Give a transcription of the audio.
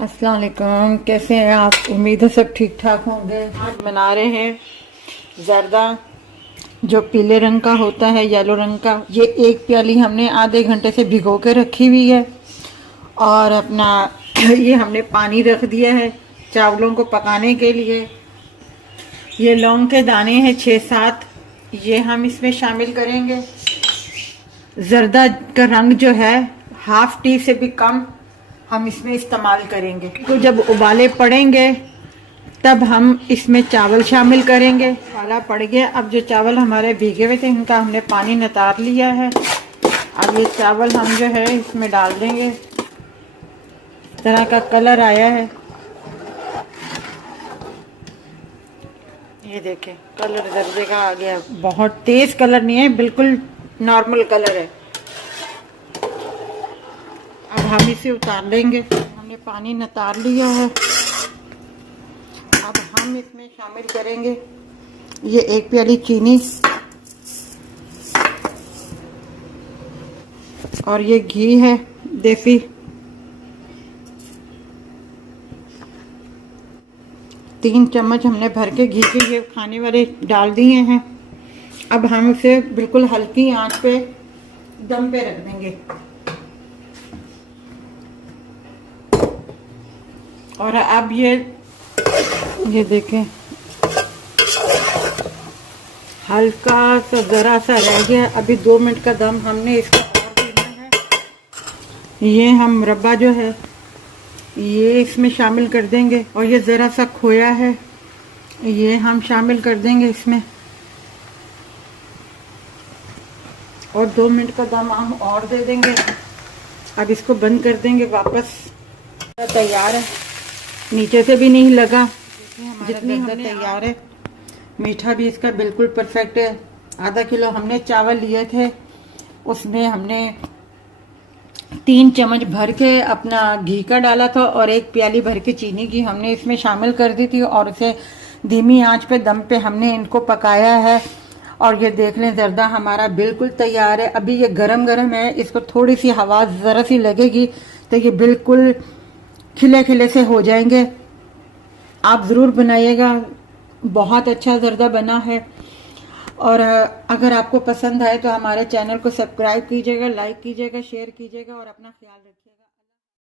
अस्सलाम वालेकुम, कैसे हैं आप? उम्मीद है सब ठीक ठाक होंगे। आज बना रहे हैं जर्दा, जो पीले रंग का होता है, येलो रंग का। ये एक प्याली हमने आधे घंटे से भिगो के रखी हुई है और अपना ये हमने पानी रख दिया है चावलों को पकाने के लिए। ये लौंग के दाने हैं 6-7, ये हम इसमें शामिल करेंगे। जर्दा का रंग जो है 1/2 टी से भी कम हम इसमें इस्तेमाल करेंगे। तो जब उबाले पड़ेंगे तब हम इसमें चावल शामिल करेंगे। उबाला पड़ गया, अब जो चावल हमारे भीगे हुए थे इनका हमने पानी नितार लिया है। अब ये चावल हम जो है इसमें डाल देंगे। इस तरह का कलर आया है, ये देखें कलर जर्दे का आ गया। बहुत तेज कलर नहीं है, बिल्कुल नॉर्मल कलर है। अब हम इसे उतार लेंगे। हमने पानी नितार लिया है। अब हम इसमें शामिल करेंगे ये 1 प्याली चीनी और ये घी है देसी। 3 चम्मच हमने भर के घी के ये खाने वाले डाल दिए हैं। अब हम इसे बिल्कुल हल्की आंच पे दम पे रख देंगे और अब ये देखें हल्का सा ज़रा सा रह गया। अभी 2 मिनट का दम हमने इसको और देना है। ये हम मुरब्बा जो है ये इसमें शामिल कर देंगे और ये ज़रा सा खोया है ये हम शामिल कर देंगे इसमें और 2 मिनट का दम हम और दे देंगे। अब इसको बंद कर देंगे वापस। तैयार है, नीचे से भी नहीं लगा। जितनी हमने तैयार है। मीठा भी इसका बिल्कुल परफेक्ट है। आधा किलो हमने चावल लिए थे, उसमें हमने 3 चम्मच भर के अपना घी का डाला था और 1 प्याली भर के चीनी की हमने इसमें शामिल कर दी थी और उसे धीमी आंच पे दम पे हमने इनको पकाया है। और ये देख लें जर्दा हमारा बिल्कुल तैयार है। अभी ये गरम गरम है, इसको थोड़ी सी हवा ज़रा सी लगेगी तो ये बिल्कुल खिले खिले से हो जाएंगे। आप ज़रूर बनाइएगा, बहुत अच्छा जर्दा बना है। और अगर आपको पसंद आए तो हमारे चैनल को सब्सक्राइब कीजिएगा, लाइक कीजिएगा, शेयर कीजिएगा और अपना ख्याल रखिए।